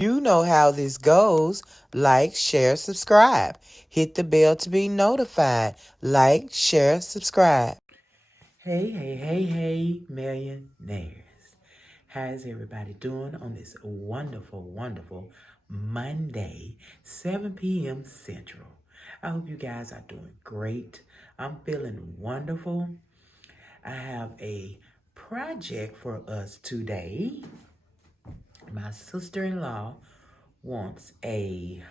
You know how this goes. Like, share, subscribe. Hit the bell to be notified. Like, share, subscribe. Hey, millionaires. How's everybody doing on this wonderful Monday, 7 p.m. Central? I hope you guys are doing great. I'm feeling wonderful. I have a project for us today. My sister-in-law wants a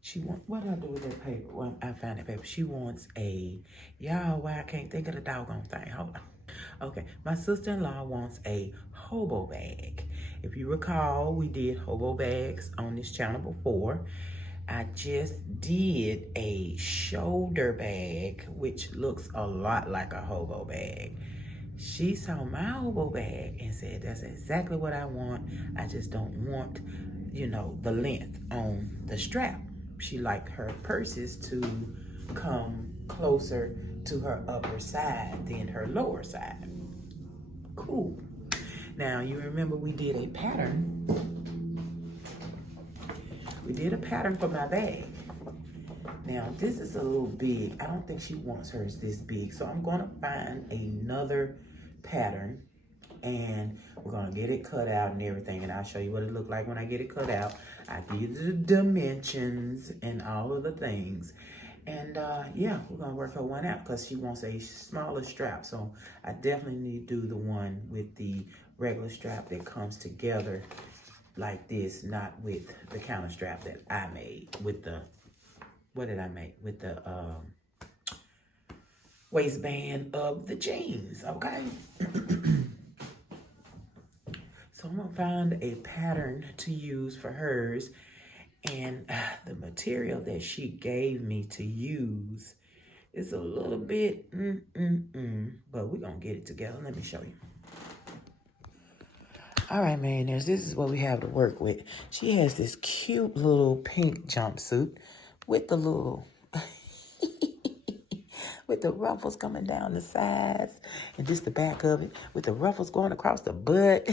she want what do I do with that paper? Well, I found that paper. She wants a y'all. Why I can't think of the doggone thing? Hold on. Okay, my sister-in-law wants a hobo bag. If you recall, we did hobo bags on this channel before. I just did a shoulder bag, which looks a lot like a hobo bag. She saw my hobo bag and said, that's exactly what I want. I just don't want, the length on the strap. She liked her purses to come closer to her upper side than her lower side. Cool. Now, you remember we did a pattern. We did a pattern for my bag. Now, this is a little big. I don't think she wants hers this big. So I'm going to find another pattern and we're going to get it cut out and everything. And I'll show you what it looked like when I get it cut out. I give you the dimensions and all of the things. And yeah, we're going to work her one out because she wants a smaller strap. So I definitely need to do the one with the regular strap that comes together like this, not with the counter strap that I made with the, what did I make? With the waistband of the jeans, okay? So I'm gonna find a pattern to use for hers, and the material that she gave me to use is a little bit, but we're gonna get it together. Let me show you. All right, millionaires, this is what we have to work with. She has this cute little pink jumpsuit with the little, with the ruffles coming down the sides, and just the back of it, with the ruffles going across the butt.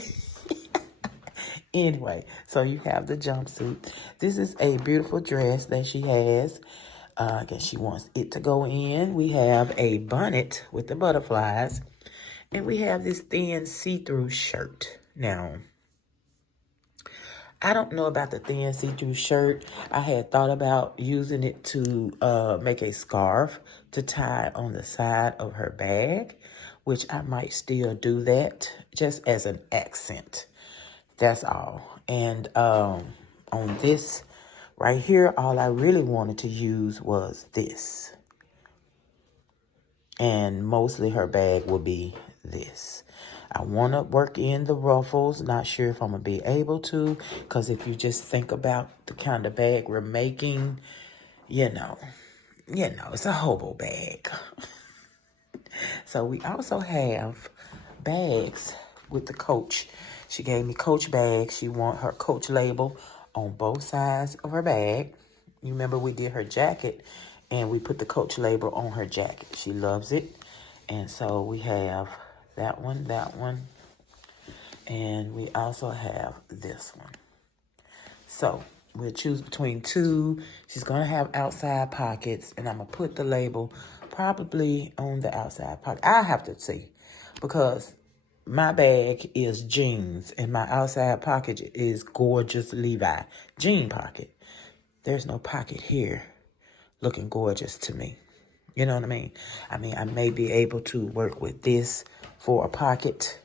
Anyway, so you have the jumpsuit. This is a beautiful dress that she has. I guess she wants it to go in. We have a bonnet with the butterflies. And we have this thin see-through shirt. Now, I don't know about the thin see-through shirt. I had thought about using it to make a scarf to tie on the side of her bag, which I might still do that just as an accent. That's all. And on this right here, all I really wanted to use was this. And mostly her bag will be this. I want to work in the ruffles. Not sure if I'm going to be able to. Because if you just think about the kind of bag we're making, it's a hobo bag. So we also have bags with the Coach. She gave me Coach bags. She want her Coach label on both sides of her bag. You remember we did her jacket and we put the Coach label on her jacket. She loves it. And so we have that one, and we also have this one. So we'll choose between two. She's going to have outside pockets, and I'm going to put the label probably on the outside pocket. I have to see, because my bag is jeans, and my outside pocket is gorgeous Levi jean pocket. There's no pocket here looking gorgeous to me. You know what I mean? I may be able to work with this for a pocket,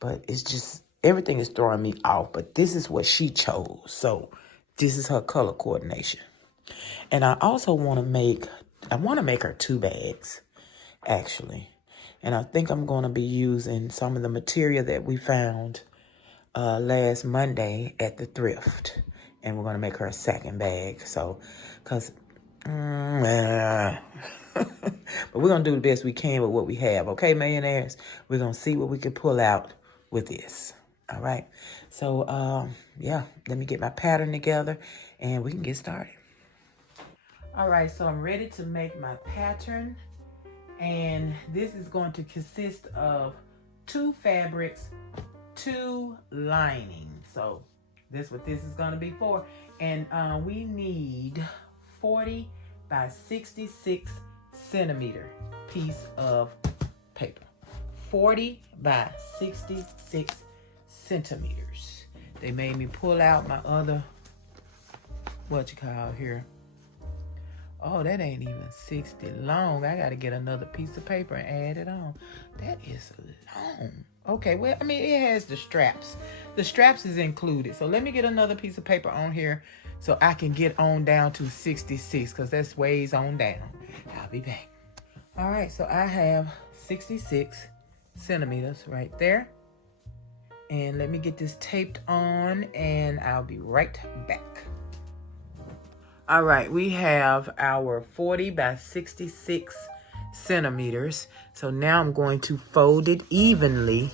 but it's just, everything is throwing me off. But this is what she chose. So this is her color coordination. And I also want to make her two bags, actually. And I think I'm going to be using some of the material that we found last Monday at the thrift. And we're going to make her a second bag. So, because, but we're going to do the best we can with what we have. Okay, millionaires? We're going to see what we can pull out with this. All right. So, yeah, let me get my pattern together and we can get started. All right, so I'm ready to make my pattern. And this is going to consist of two fabrics 2 linings. So this what this is going to be for. And we need 40 by 66 centimeter piece of paper. 40 by 66 centimeters. They made me pull out my other, here. Oh, that ain't even 60 long. I got to get another piece of paper and add it on. That is long. Okay, well, I mean, it has the straps. The straps is included. So let me get another piece of paper on here so I can get on down to 66 because that's ways on down. I'll be back. All right, so I have 66 centimeters right there. And let me get this taped on and I'll be right back. All right, we have our 40 by 66 centimeters. So now I'm going to fold it evenly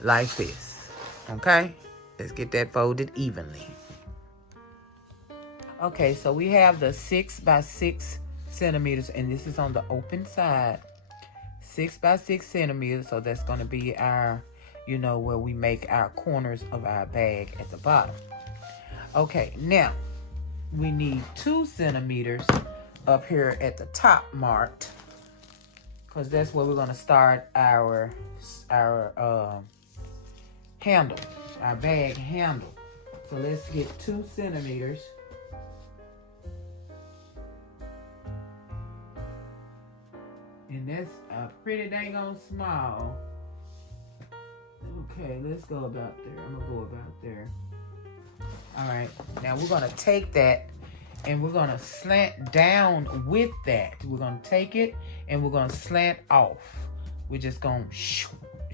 like this. Okay, let's get that folded evenly. Okay, so we have the 6 by 6 centimeters, and this is on the open side. 6 by 6 centimeters, so that's going to be our, where we make our corners of our bag at the bottom. Okay, now we need 2 centimeters up here at the top marked, because that's where we're going to start our handle, our bag handle. So let's get 2 centimeters. And that's pretty dang on small. Okay, let's go about there. I'm going to go about there. All right, now we're going to take that and we're going to slant down with that. We're going to take it and we're going to slant off. We're just going to,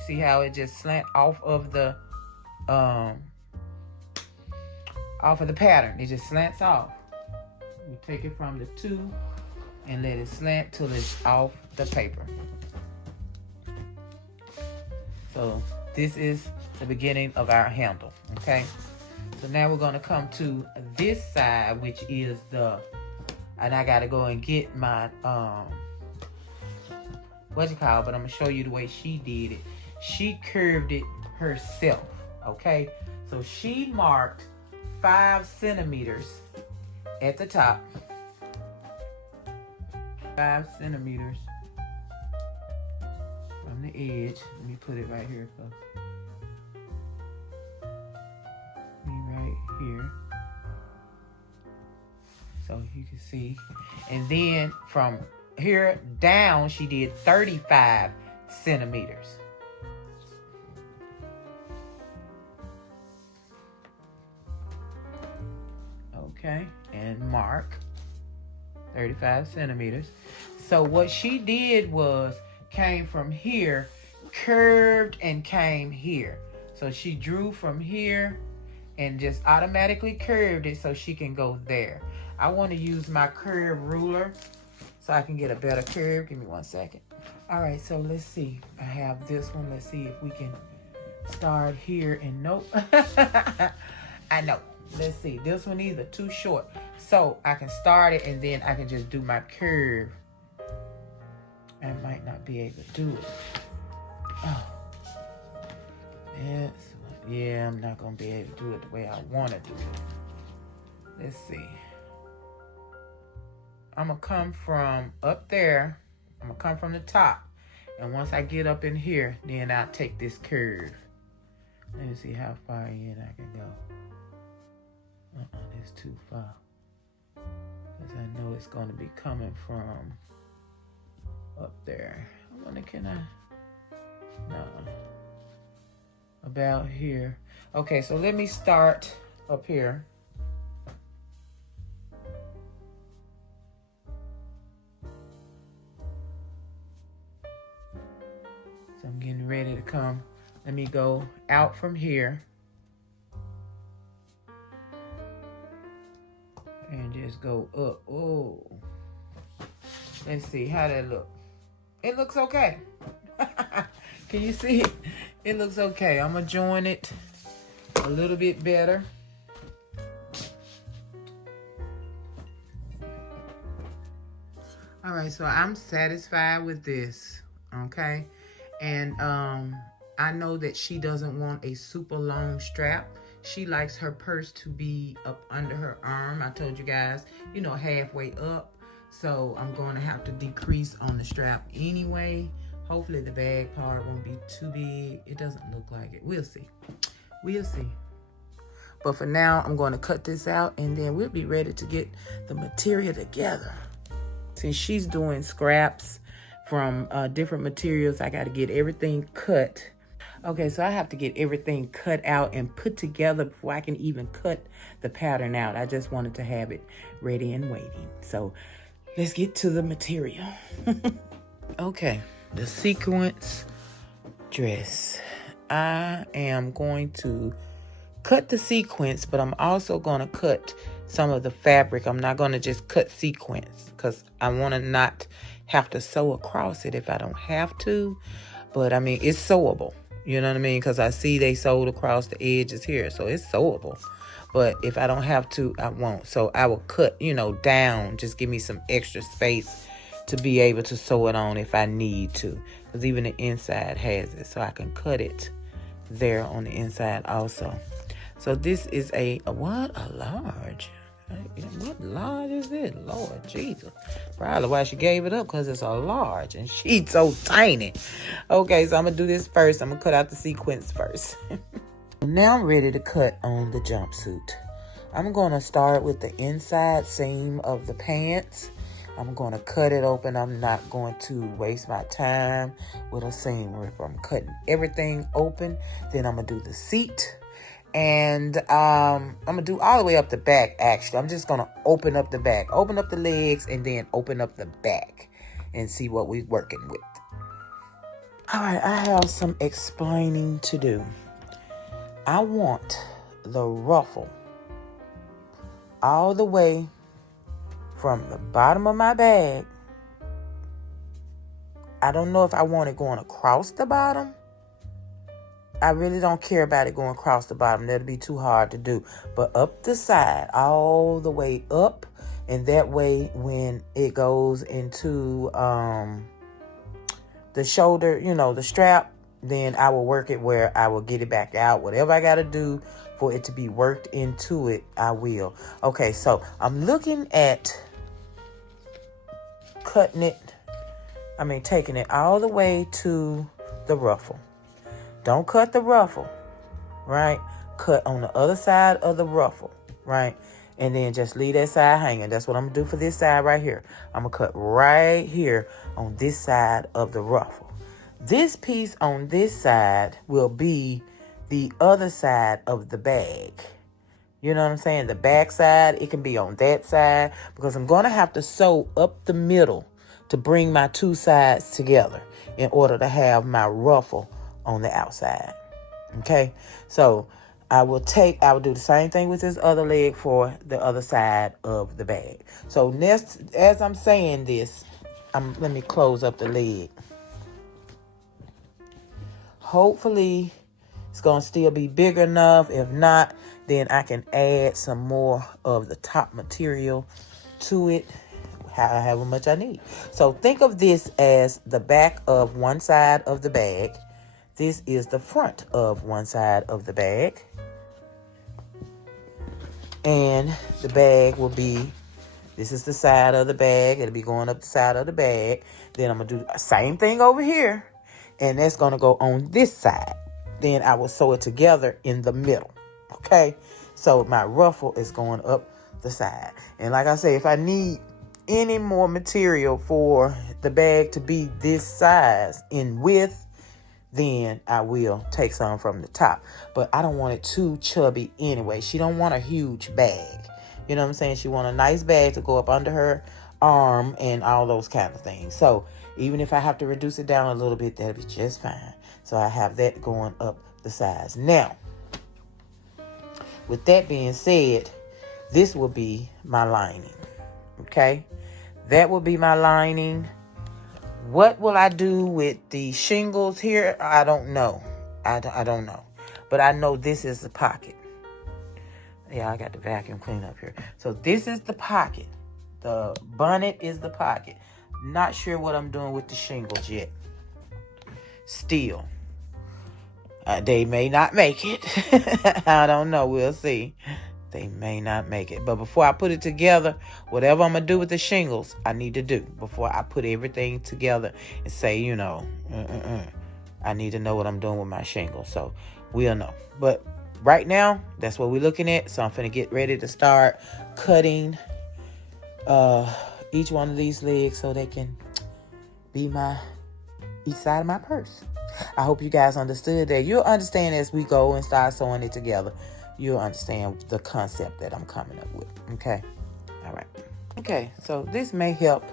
see how it just slant off of the pattern. It just slants off. We take it from the 2 and let it slant till it's off the paper. So this is the beginning of our handle, okay? So now we're going to come to this side, which is and I got to go and get my, but I'm going to show you the way she did it. She curved it herself, okay? So she marked 5 centimeters at the top. 5 centimeters from the edge. Let me put it right here, folks. Right here, so you can see. And then from here down, she did 35 centimeters. Okay, and mark 35 centimeters. So what she did was came from here, curved and came here. So she drew from here and just automatically curved it so she can go there. I want to use my curve ruler so I can get a better curve. Give me 1 second. All right, so let's see. I have this one. Let's see if we can start here. And nope. I know. Let's see. This one either too short. So I can start it and then I can just do my curve. I might not be able to do it. Oh. Yeah, I'm not going to be able to do it the way I want to do it. Let's see. I'm going to come from up there. I'm going to come from the top. And once I get up in here, then I'll take this curve. Let me see how far in I can go. That's too far. Because I know it's going to be coming from up there. I wonder, can I? No. About here. Okay, so let me start up here. So I'm getting ready to come. Let me go out from here. And just go up. Oh. Let's see how that look. It looks okay. Can you see it? It looks okay. I'm going to join it a little bit better. All right, so I'm satisfied with this, okay? And I know that she doesn't want a super long strap. She likes her purse to be up under her arm. I told you guys, halfway up. So I'm going to have to decrease on the strap anyway. Hopefully the bag part won't be too big. It doesn't look like it. We'll see. We'll see. But for now, I'm going to cut this out, and then we'll be ready to get the material together. Since she's doing scraps from different materials, I got to get everything cut. Okay, so I have to get everything cut out and put together before I can even cut the pattern out. I just wanted to have it ready and waiting. So let's get to the material. Okay, the sequence dress. I am going to cut the sequence, but I'm also going to cut some of the fabric. I'm not going to just cut sequence because I want to not have to sew across it if I don't have to. But I mean, it's sewable. You know what I mean? Because I see they sewed across the edges here. So it's sewable. But if I don't have to, I won't. So I will cut, down. Just give me some extra space to be able to sew it on if I need to. Because even the inside has it. So I can cut it there on the inside also. So this is a large. What large is this? Lord Jesus. Probably why she gave it up, because it's a large and she's so tiny. Okay, so I'm going to do this first. I'm going to cut out the sequence first. Now I'm ready to cut on the jumpsuit. I'm going to start with the inside seam of the pants. I'm going to cut it open. I'm not going to waste my time with a seam ripper. I'm cutting everything open. Then I'm going to do the seat. And I'm going to do all the way up the back, actually. I'm just going to open up the back. Open up the legs and then open up the back and see what we're working with. All right, I have some explaining to do. I want the ruffle all the way from the bottom of my bag. I don't know if I want it going across the bottom. I really don't care about it going across the bottom. That'll be too hard to do. But up the side, all the way up. And that way, when it goes into the shoulder, the strap, then I will work it where I will get it back out. Whatever I got to do for it to be worked into it, I will. Okay, so I'm looking at taking it all the way to the ruffle. Don't cut the ruffle, right? Cut on the other side of the ruffle, right? And then just leave that side hanging. That's what I'm going to do for this side right here. I'm going to cut right here on this side of the ruffle. This piece on this side will be the other side of the bag. You know what I'm saying? The back side, it can be on that side because I'm going to have to sew up the middle to bring my two sides together in order to have my ruffle on the outside. Okay, so I will do the same thing with this other leg for the other side of the bag. So next, as I'm saying this, let me close up the leg. Hopefully it's gonna still be big enough. If not, then I can add some more of the top material to it, however much I need. So think of this as the back of one side of the bag. This is the front of one side of the bag. And the bag will be, this is the side of the bag. It'll be going up the side of the bag. Then I'm going to do the same thing over here. And that's going to go on this side. Then I will sew it together in the middle. Okay? So my ruffle is going up the side. And like I say, if I need any more material for the bag to be this size in width, then I will take some from the top. But I don't want it too chubby anyway. She don't want a huge bag. You know what I'm saying? She want a nice bag to go up under her arm and all those kind of things. So even if I have to reduce it down a little bit, that'll be just fine. So I have that going up the sides. Now, with that being said, this will be my lining. Okay? That will be my lining. What will I do with the shingles here? I don't know. I don't know. But I know this is the pocket. Yeah, I got the vacuum clean up here. So this is the pocket. The bonnet is the pocket. Not sure what I'm doing with the shingles yet. Still. They may not make it. I don't know. We'll see. They may not make it. But before I put it together, whatever I'm going to do with the shingles, I need to do before I put everything together and say, I need to know what I'm doing with my shingles. So we'll know. But right now, that's what we're looking at. So I'm going to get ready to start cutting each one of these legs so they can be each side of my purse. I hope you guys understood that. You'll understand as we go and start sewing it together. You'll understand the concept that I'm coming up with. Okay? All right. Okay, so this may help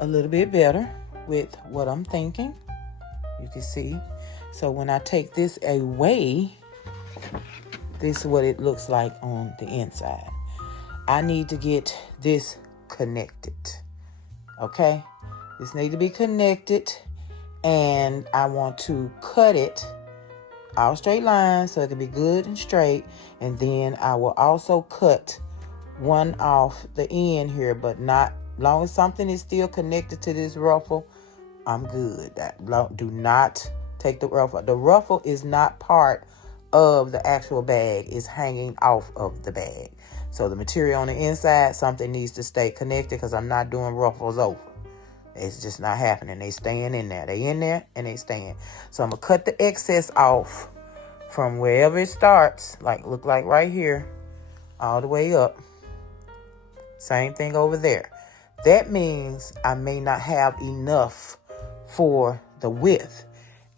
a little bit better with what I'm thinking. You can see. So when I take this away, this is what it looks like on the inside. I need to get this connected. Okay? This needs to be connected. And I want to cut it all straight lines so it can be good and straight. And then I will also cut one off the end here, but not long as something is still connected to this ruffle, I'm good. Do not take the ruffle. The ruffle is not part of the actual bag. It's hanging off of the bag. So the material on the inside, something needs to stay connected because I'm not doing ruffles over. It's just not happening. They staying in there. They in there and they staying. So I'm going to cut the excess off from wherever it starts. Look like right here. All the way up. Same thing over there. That means I may not have enough for the width.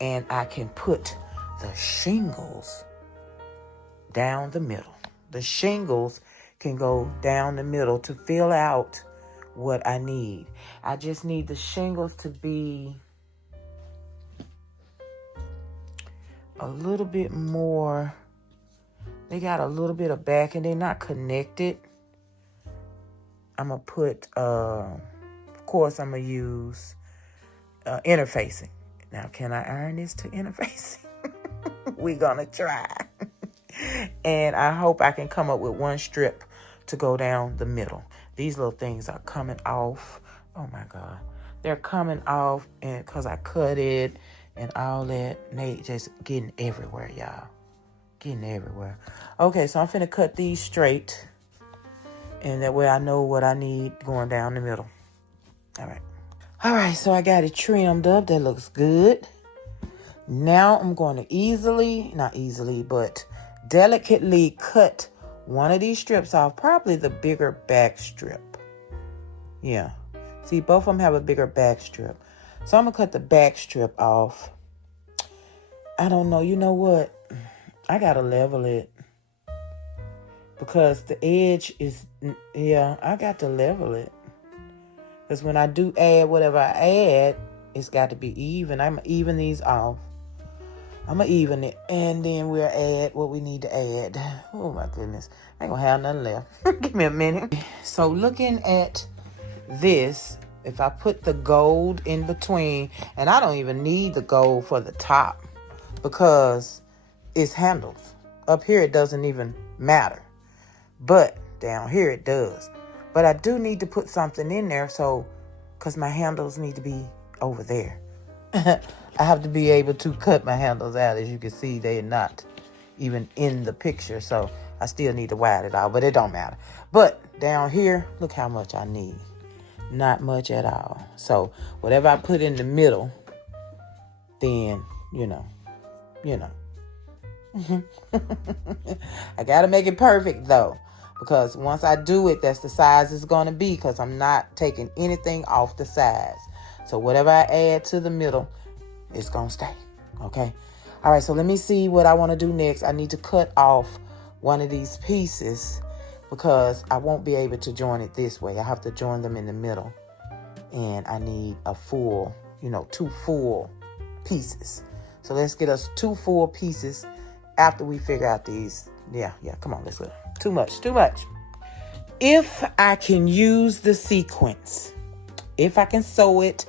And I can put the shingles down the middle. The shingles can go down the middle to fill out what I need. I just need the shingles to be a little bit more. They got a little bit of back and they're not connected. I'm going to put, of course, I'm going to use interfacing. Now, can I iron this to interfacing? We're going to try. And I hope I can come up with one strip to go down the middle. These little things are coming off. Oh my God. They're coming off and because I cut it and all that. And they just getting everywhere, y'all. Getting everywhere. Okay, so I'm finna cut these straight. And that way I know what I need going down the middle. All right. All right, so I got it trimmed up. That looks good. Now I'm going to not easily, but delicately cut one of these strips off, probably the bigger back strip. Yeah. See, both of them have a bigger back strip. So I'm going to cut the back strip off. I don't know. You know what? I got to level it. Because the edge is, I got to level it. Because when I do add whatever I add, it's got to be even. I'm going to even these off. I'm going to even it. And then we'll add what we need to add. Oh, my goodness. I ain't going to have nothing left. Give me a minute. So looking at this, if I put the gold in between, and I don't even need the gold for the top because it's handles. Up here, it doesn't even matter. But down here, it does. But I do need to put something in there because my handles need to be over there. I have to be able to cut my handles out. As you can see, they're not even in the picture. So I still need to widen it out, but it don't matter. But down here, look how much I need. Not much at all. So whatever I put in the middle, then, I got to make it perfect, though. Because once I do it, that's the size it's going to be. Because I'm not taking anything off the sides. So whatever I add to the middle, it's going to stay. Okay? All right, so let me see what I want to do next. I need to cut off one of these pieces because I won't be able to join it this way. I have to join them in the middle. And I need a full, 2 full pieces. So let's get us 2 full pieces after we figure out these. Yeah, come on, let's go. Too much. If I can use the sequence, if I can sew it,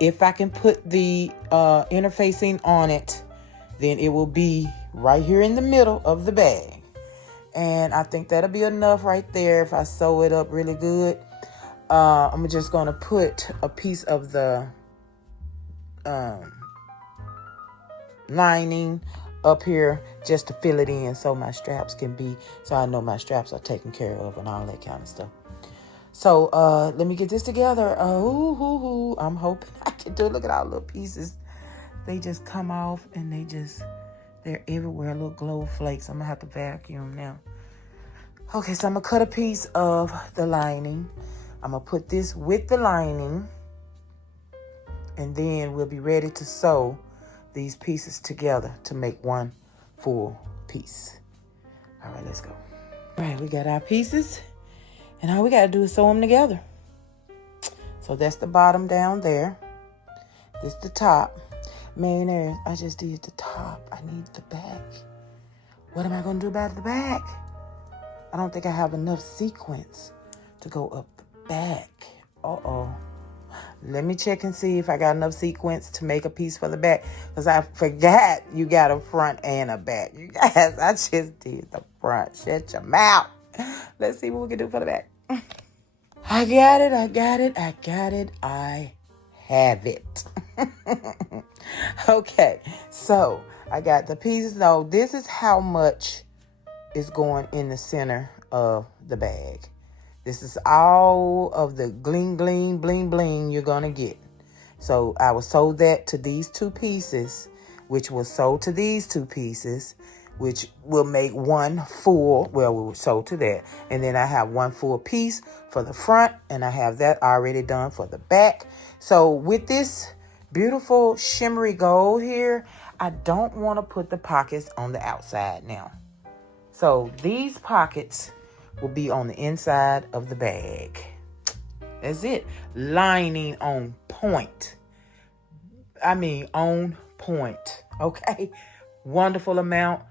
if I can put the interfacing on it, then it will be right here in the middle of the bag. And I think that'll be enough right there if I sew it up really good. I'm just going to put a piece of the lining up here just to fill it in so my straps can be, so I know my straps are taken care of and all that kind of stuff. So let me get this together. I'm hoping I can do it. Look at all the little pieces. They just come off and they're everywhere, little glow flakes. I'm gonna have to vacuum now. Okay, so I'm gonna cut a piece of the lining. I'm gonna put this with the lining, and then we'll be ready to sew these pieces together to make one full piece. All right, let's go. All right, we got our pieces, and all we gotta do is sew them together. So that's the bottom down there. This the top. Man, I just did the top. I need the back. What am I gonna do about the back? I don't think I have enough sequins to go up the back. Uh-oh. Let me check and see if I got enough sequins to make a piece for the back. Because I forgot you got a front and a back. You guys, I just did the front. Shut your mouth. Let's see what we can do for the back. I got it. I have it. Okay, so I got the pieces. Now, this is how much is going in the center of the bag. This is all of the bling, bling you're going to get. So I will sew that to these two pieces, which will sew to these two pieces, which will make one full. Well, we will sew to that. And then I have one full piece for the front, and I have that already done for the back. So with this beautiful shimmery gold here, I don't want to put the pockets on the outside now. So these pockets will be on the inside of the bag. That's it. Lining on point. I mean, on point. Okay? Wonderful amount.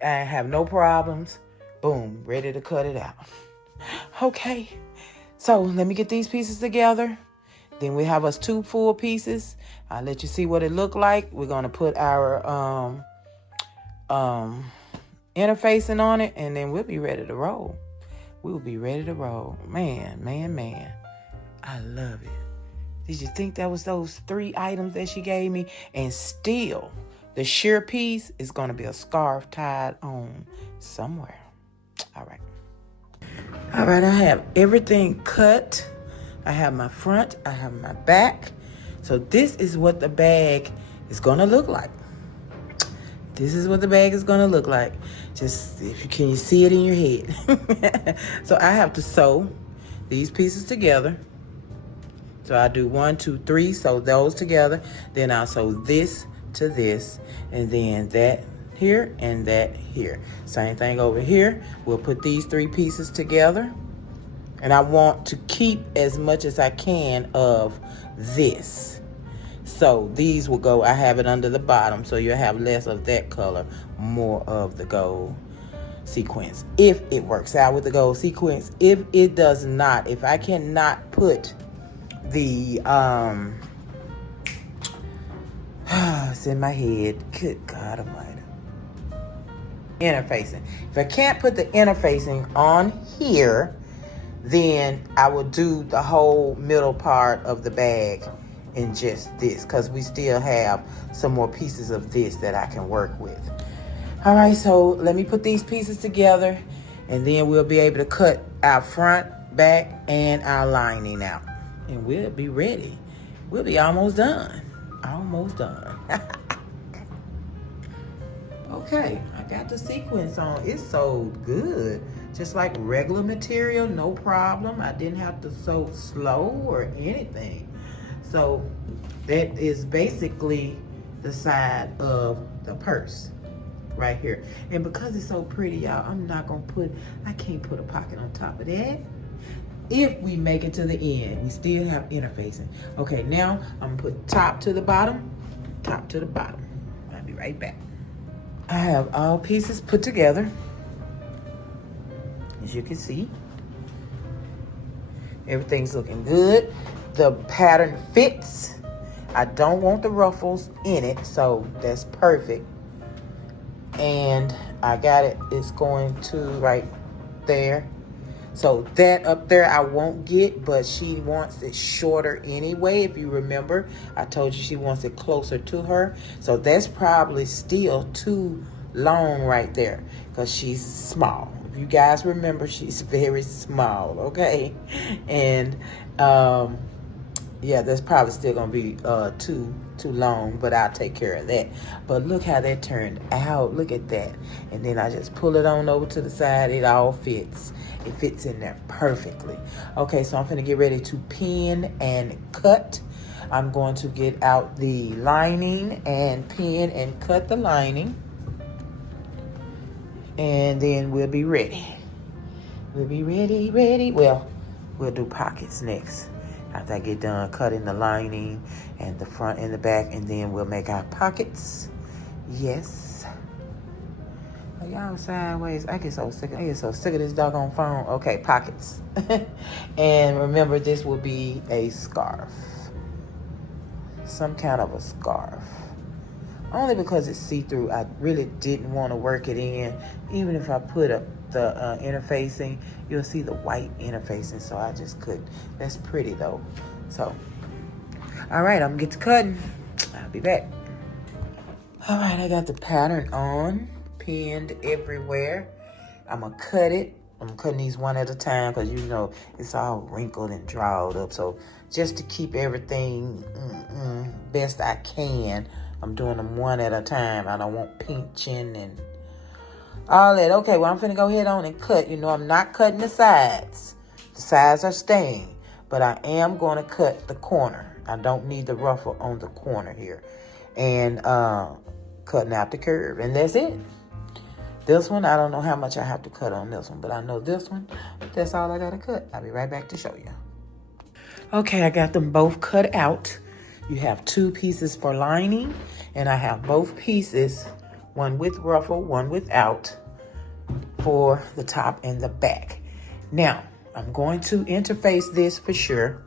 I have no problems. Boom. Ready to cut it out. Okay. So let me get these pieces together. Then we have us two full pieces. I'll let you see what it looked like. We're going to put our interfacing on it, and then we'll be ready to roll. We will be ready to roll. Man. I love it. Did you think that was those 3 items that she gave me? And still, the sheer piece is going to be a scarf tied on somewhere. All right, I have everything cut. I have my front. I have my back. So this is what the bag is going to look like. This is what the bag is going to look like. Just, can you see it in your head? So I have to sew these pieces together. So I do 1, 2, 3, sew those together. Then I'll sew this to this, and then that here and that here. Same thing over here. We'll put these 3 pieces together. And I want to keep as much as I can of this. So these will go, I have it under the bottom, so you'll have less of that color, more of the gold sequence. If it works out with the gold sequence. If it does not, if I cannot put the, it's in my head, good God almighty. Interfacing. If I can't put the interfacing on here, then I will do the whole middle part of the bag in just this, because we still have some more pieces of this that I can work with. All right, so let me put these pieces together, and then we'll be able to cut our front, back, and our lining out. And we'll be ready. We'll be almost done. Almost done. Okay, I got the sequins on. It's sewed good. Just like regular material, no problem. I didn't have to sew slow or anything. So that is basically the side of the purse right here. And because it's so pretty, y'all, I can't put a pocket on top of that. If we make it to the end, we still have interfacing. Okay, now I'm gonna put top to the bottom. I'll be right back. I have all pieces put together. As you can see, everything's looking good. The pattern fits. I don't want the ruffles in it, so that's perfect. And I got it. It's going to right there. So that up there I won't get, but she wants it shorter anyway. If you remember, I told you she wants it closer to her. So that's probably still too long right there because she's small. If you guys remember, she's very small, okay? And yeah, that's probably still gonna be too long, but I'll take care of that. But look how that turned out. Look at that. And then I just pull it on over to the side. It all fits. It fits in there perfectly. Okay, so I'm gonna get ready to pin and cut. I'm going to get out the lining and pin and cut the lining. And then we'll be ready. We'll be ready. Well, we'll do pockets next. After I get done cutting the lining and the front and the back, and then we'll make our pockets. Yes. Are y'all sideways? I get so sick of this doggone phone. Okay, pockets. And remember, this will be a scarf. Some kind of a scarf. Only because it's see-through, I really didn't want to work it in. Even if I put up the interfacing, you'll see the white interfacing, so I just couldn't. That's pretty though. So, all right, I'm gonna get to cutting. I'll be back. All right, I got the pattern on, pinned everywhere. I'm gonna cut it. I'm cutting these one at a time because you know it's all wrinkled and drawed up. So just to keep everything best I can, I'm doing them one at a time. I don't want pinching and all that. Okay, well, I'm finna go ahead on and cut. You know, I'm not cutting the sides. The sides are staying. But I am going to cut the corner. I don't need the ruffle on the corner here. And cutting out the curve. And that's it. This one, I don't know how much I have to cut on this one. But I know this one, that's all I got to cut. I'll be right back to show you. Okay, I got them both cut out. You have 2 pieces for lining. And I have both pieces, one with ruffle, one without, for the top and the back. Now, I'm going to interface this for sure.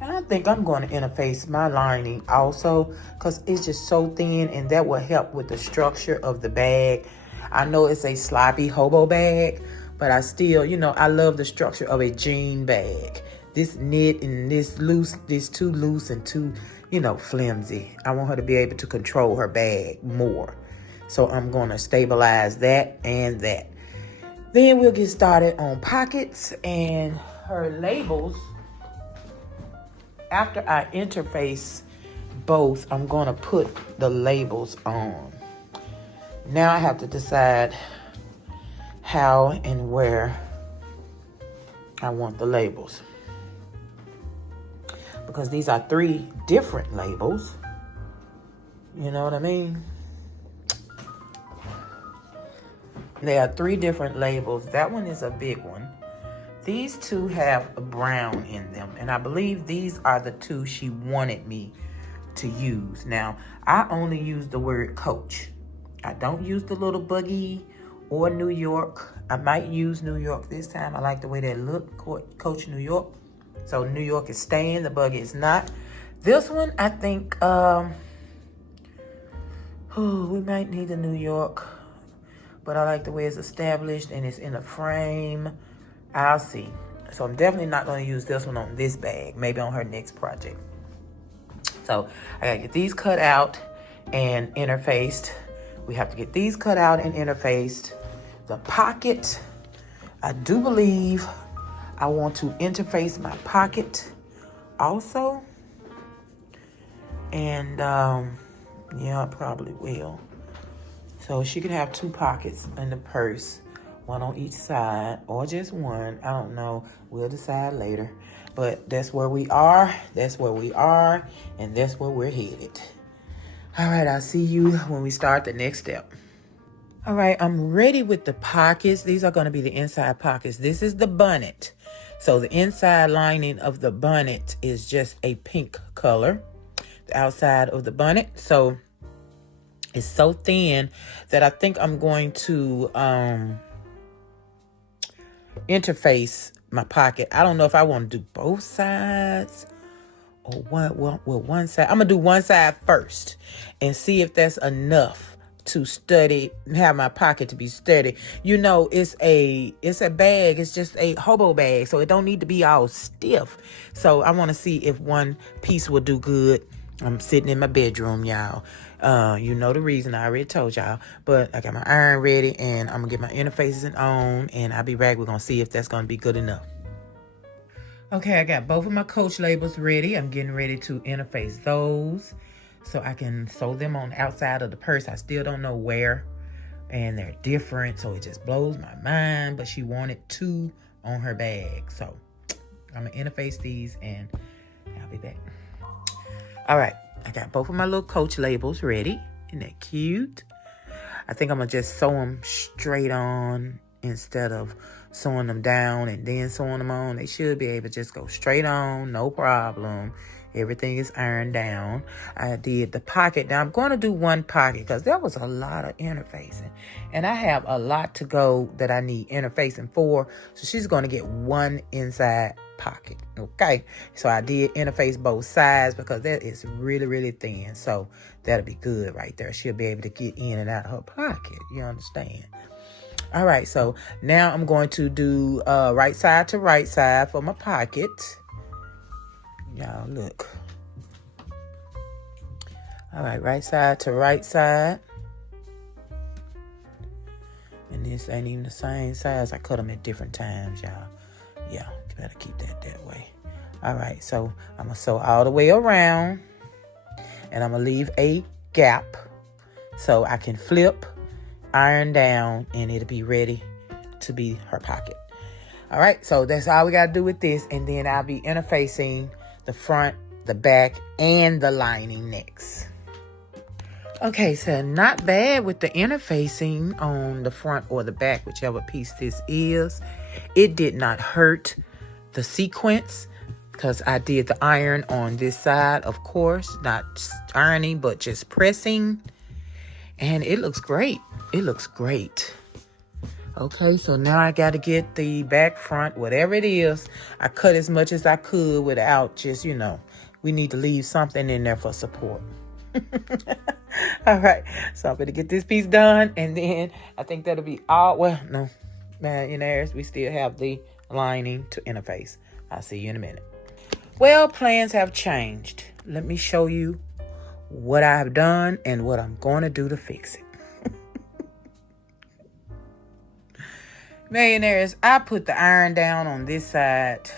And I think I'm going to interface my lining also because it's just so thin, and that will help with the structure of the bag. I know it's a sloppy hobo bag, but I still, you know, I love the structure of a jean bag. This knit and this loose, this too loose and too, you know, flimsy. I want her to be able to control her bag more. So I'm going to stabilize that and that. Then we'll get started on pockets and her labels. After I interface both, I'm going to put the labels on. Now I have to decide how and where I want the labels. Because these are 3 different labels. You know what I mean? There are 3 different labels. That one is a big one. These 2 have a brown in them. And I believe these are the 2 she wanted me to use. Now, I only use the word Coach. I don't use the little buggy or New York. I might use New York this time. I like the way that look, Coach New York. So New York is staying, the buggy is not. This one, I think, we might need the New York. But I like the way it's established and it's in a frame. I'll see. So I'm definitely not going to use this one on this bag. Maybe on her next project. So I got to get these cut out and interfaced. We have to get these cut out and interfaced. The pocket, I do believe I want to interface my pocket also. And yeah, I probably will. So she could have 2 pockets in the purse, one on each side or just one. I don't know. We'll decide later. But that's where we are. That's where we are. And that's where we're headed. All right, I'll see you when we start the next step. All right, I'm ready with the pockets. These are going to be the inside pockets. This is the bonnet. So the inside lining of the bonnet is just a pink color. The outside of the bonnet. So it's so thin that I think I'm going to interface my pocket. I don't know if I want to do both sides or one side. I'm going to do one side first and see if that's enough to study, have my pocket to be sturdy. You know, it's a bag. It's just a hobo bag, so it don't need to be all stiff. So I want to see if one piece will do good. I'm sitting in my bedroom, y'all. You know the reason, I already told y'all. But I got my iron ready, and I'm gonna get my interfaces on, and I'll be back. We're gonna see if that's gonna be good enough. Okay, I got both of my Coach labels ready. I'm getting ready to interface those so I can sew them on the outside of the purse. I still don't know where, and they're different, so it just blows my mind. But she wanted 2 on her bag, so I'm gonna interface these, and I'll be back. All right, I got both of my little Coach labels ready. Isn't that cute? I think I'm gonna just sew them straight on instead of sewing them down and then sewing them on. They should be able to just go straight on, no problem. Everything is ironed down. I did the pocket. Now I'm going to do one pocket because there was a lot of interfacing, and I have a lot to go that I need interfacing for. So she's going to get one inside pocket. Okay, so I did interface both sides because that is really, really thin. So that'll be good right there. She'll be able to get in and out of her pocket. You understand? All right, so now I'm going to do right side to right side for my pocket. Y'all look. All right, right side to right side. And this ain't even the same size. I cut them at different times, y'all. Yeah, you better keep that way. All right, so I'm going to sew all the way around. And I'm going to leave a gap so I can flip, iron down, and it'll be ready to be her pocket. All right, so that's all we got to do with this. And then I'll be interfacing the front, the back, and the lining next. Okay, so not bad with the interfacing on the front or the back, whichever piece this is. It did not hurt the sequence because I did the iron on this side, of course, not ironing, but just pressing. And it looks great. It looks great. Okay, so now I got to get the back, front, whatever it is. I cut as much as I could without just, we need to leave something in there for support. All right, so I'm going to get this piece done, and then I think that'll be all. Well, no, millionaires, we still have the lining to interface. I'll see you in a minute. Well, plans have changed. Let me show you what I've done and what I'm going to do to fix it. Millionaires, I put the iron down on this side,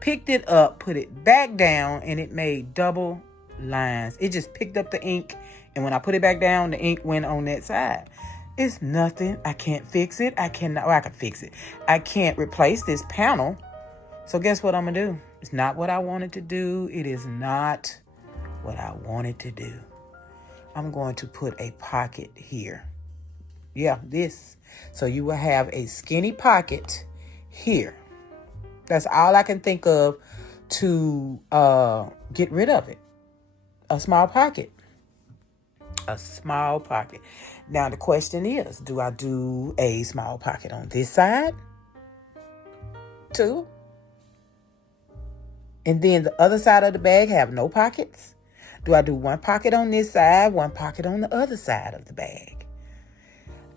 picked it up, put it back down, and it made double lines. It just picked up the ink, and when I put it back down, the ink went on that side. It's nothing. I can't fix it. I can fix it. I can't replace this panel. So guess what I'm going to do? It's not what I wanted to do. It is not what I wanted to do. I'm going to put a pocket here. Yeah, this. So you will have a skinny pocket here. That's all I can think of to get rid of it. A small pocket. A small pocket. Now the question is, do I do a small pocket on this side too? And then the other side of the bag have no pockets? Do I do one pocket on this side, one pocket on the other side of the bag?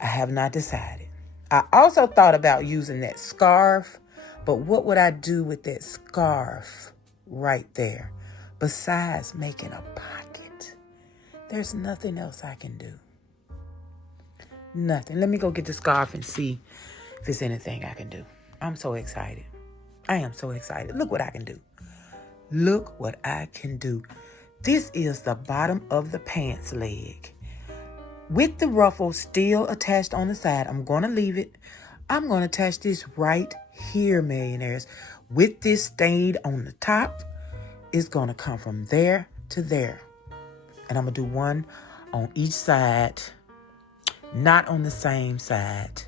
I have not decided. I also thought about using that scarf, but what would I do with that scarf right there besides making a pocket? There's nothing else I can do. Nothing. Let me go get the scarf and see if there's anything I can do. I'm so excited. I am so excited. Look what I can do. Look what I can do. This is the bottom of the pants leg. With the ruffle still attached on the side, I'm going to leave it. I'm going to attach this right here, millionaires. With this stayed on the top, it's going to come from there to there. And I'm going to do one on each side, not on the same side.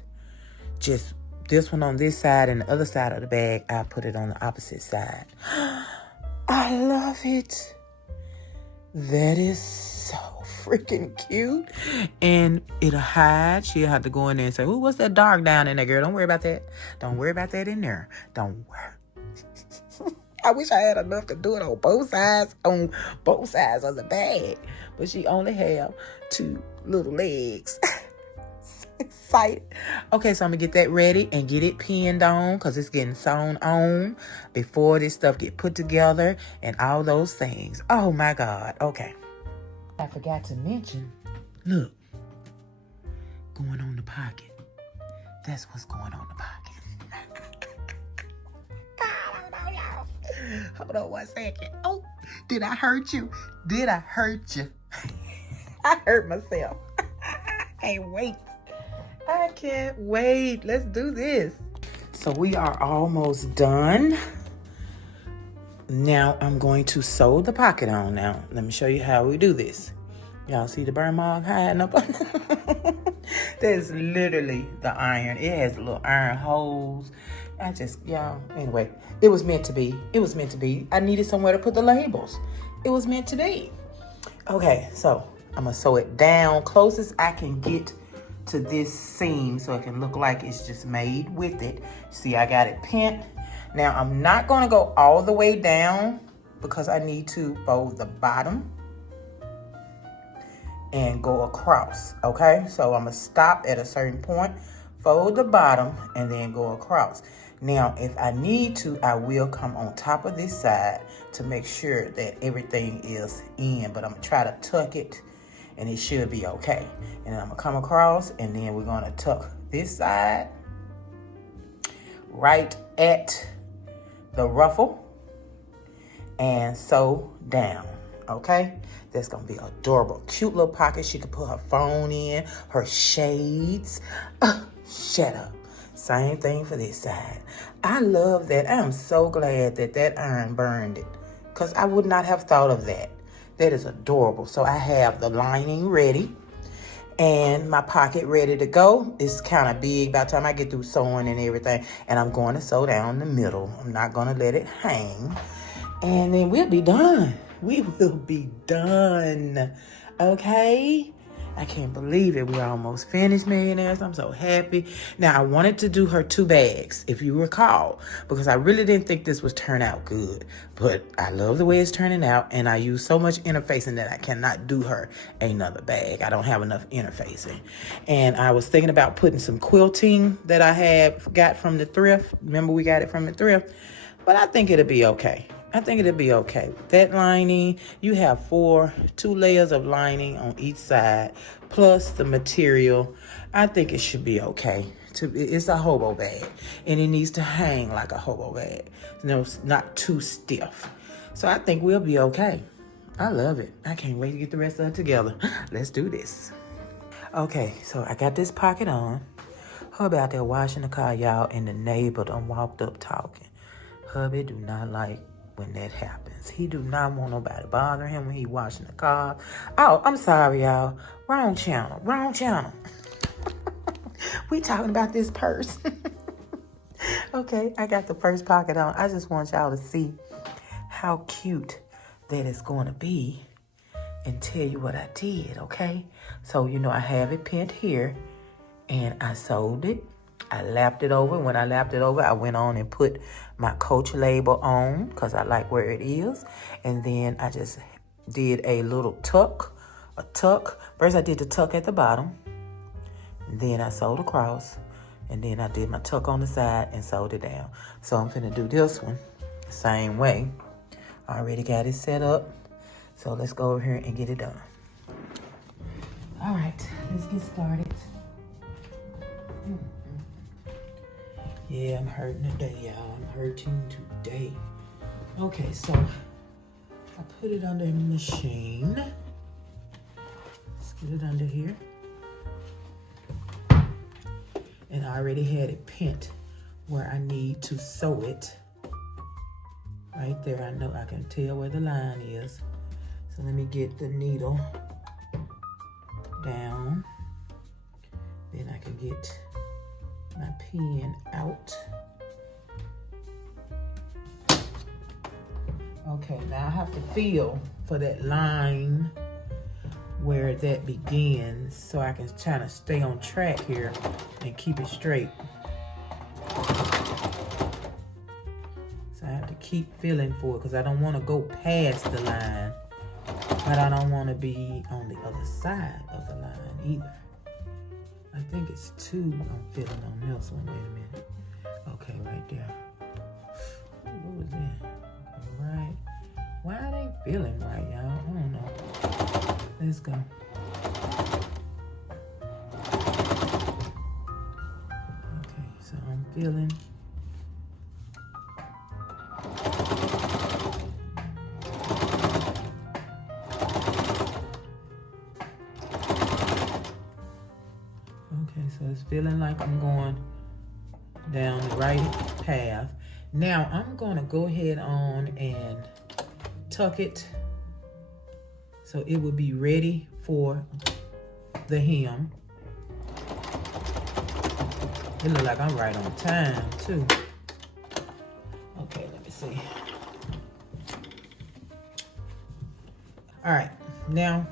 Just this one on this side and the other side of the bag, I'll put it on the opposite side. I love it. That is so freaking cute. And it'll hide. She'll have to go in there and say, "Ooh, what's that dark down in there, girl? Don't worry about that. Don't worry about that in there. Don't worry." I wish I had enough to do it on both sides of the bag. But she only have 2 little legs. So excited. Okay, so I'm gonna get that ready and get it pinned on because it's getting sewn on before this stuff get put together and all those things. Oh my God. Okay. I forgot to mention, look, going on the pocket. That's what's going on the pocket. Hold on 1 second. Oh, did I hurt you? Did I hurt you? I hurt myself. I can't wait. I can't wait. Let's do this. So we are almost done. Now I'm going to sew the pocket on now. Let me show you how we do this. Y'all see the burn mark hiding up on That's literally the iron. It has little iron holes. Anyway, it was meant to be. It was meant to be. I needed somewhere to put the labels. It was meant to be. Okay, so I'm gonna sew it down closest I can get to this seam so it can look like it's just made with it. See, I got it pinned. Now, I'm not gonna go all the way down because I need to fold the bottom and go across, okay? So I'm gonna stop at a certain point, fold the bottom, and then go across. Now, if I need to, I will come on top of this side to make sure that everything is in, but I'm gonna try to tuck it and it should be okay. And then I'm gonna come across and then we're gonna tuck this side right at the ruffle and sew down, okay? That's gonna be adorable. Cute little pocket. She could put her phone in, her shades. Shut up. Same thing for this side. I love that. I am so glad that that iron burned it because I would not have thought of that. That is adorable. So I have the lining ready and my pocket ready to go. It's kind of big by the time I get through sewing and everything. And I'm going to sew down the middle. I'm not going to let it hang. And then we'll be done. We will be done. Okay? I can't believe it. We're almost finished, millionaires. I'm so happy. Now, I wanted to do her 2 bags, if you recall, because I really didn't think this would turn out good. But I love the way it's turning out, and I use so much interfacing that I cannot do her another bag. I don't have enough interfacing. And I was thinking about putting some quilting that I have got from the thrift. Remember, we got it from the thrift? But I think it'll be okay. I think it'll be okay. That lining, you have 2 layers of lining on each side, plus the material. I think it should be okay. It's a hobo bag, and it needs to hang like a hobo bag. No, it's not too stiff. So I think we'll be okay. I love it. I can't wait to get the rest of it together. Let's do this. Okay, so I got this pocket on. Hubby out there washing the car, y'all, and the neighbor done walked up talking. Hubby do not like when that happens. He do not want nobody bothering him when he washing the car. Oh, I'm sorry, y'all. Wrong channel. We talking about this purse. Okay, I got the first pocket on. I just want y'all to see how cute that is going to be and tell you what I did, okay? So, I have it pinned here and I sewed it. I lapped it over. When I lapped it over, I went on and put my Coach label on because I like where it is. And then I just did a little tuck, First I did the tuck at the bottom. And then I sewed across. And then I did my tuck on the side and sewed it down. So I'm finna do this one the same way. I already got it set up. So let's go over here and get it done. All right, let's get started. Yeah, I'm hurting today, y'all. I'm hurting today. Okay, so I put it under the machine. Let's get it under here. And I already had it pinned where I need to sew it. Right there, I know I can tell where the line is. So let me get the needle down. Then I can get my pen out. Okay, now I have to feel for that line where that begins so I can try to stay on track here and keep it straight. So I have to keep feeling for it because I don't want to go past the line, but I don't want to be on the other side of the line either. I think it's 2 I'm feeling on this one. Wait a minute. Okay, right there. What was that? Okay, right. Why it ain't feeling right, y'all? I don't know. Let's go. Okay, so I'm feeling. Okay, so it's feeling like I'm going down the right path. Now I'm going to go ahead on and tuck it so it will be ready for the hem. It looks like I'm right on time too. Okay, let me see. All right, now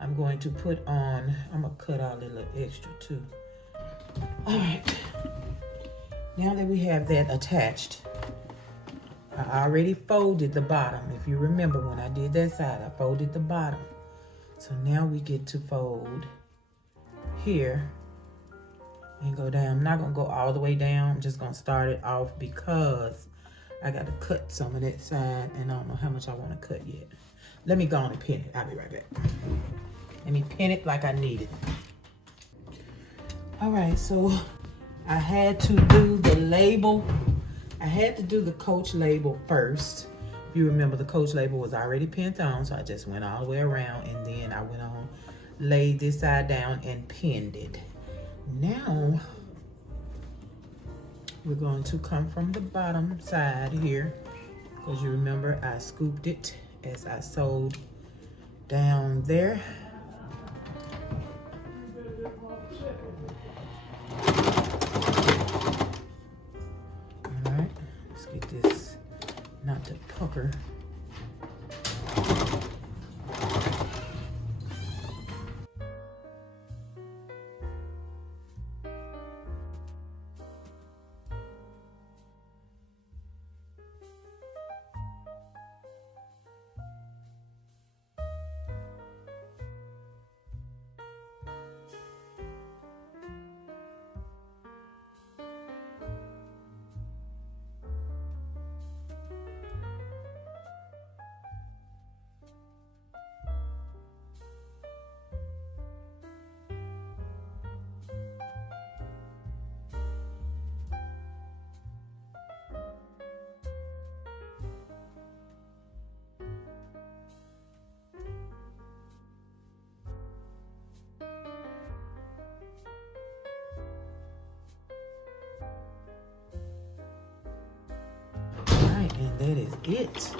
I'm going to put on, I'm gonna cut out a little extra too. All right, now that we have that attached, I already folded the bottom. If you remember when I did that side, I folded the bottom. So now we get to fold here and go down. I'm not gonna go all the way down. I'm just gonna start it off because I got to cut some of that side and I don't know how much I want to cut yet. Let me go on and pin it. I'll be right back. Let me pin it like I need it. All right, so I had to do the label. I had to do the Coach label first. If you remember, the Coach label was already pinned on, so I just went all the way around and then I went on, laid this side down and pinned it. Now, we're going to come from the bottom side here, because you remember I scooped it as I sewed down there. All right, let's get this not to pucker. And that is it.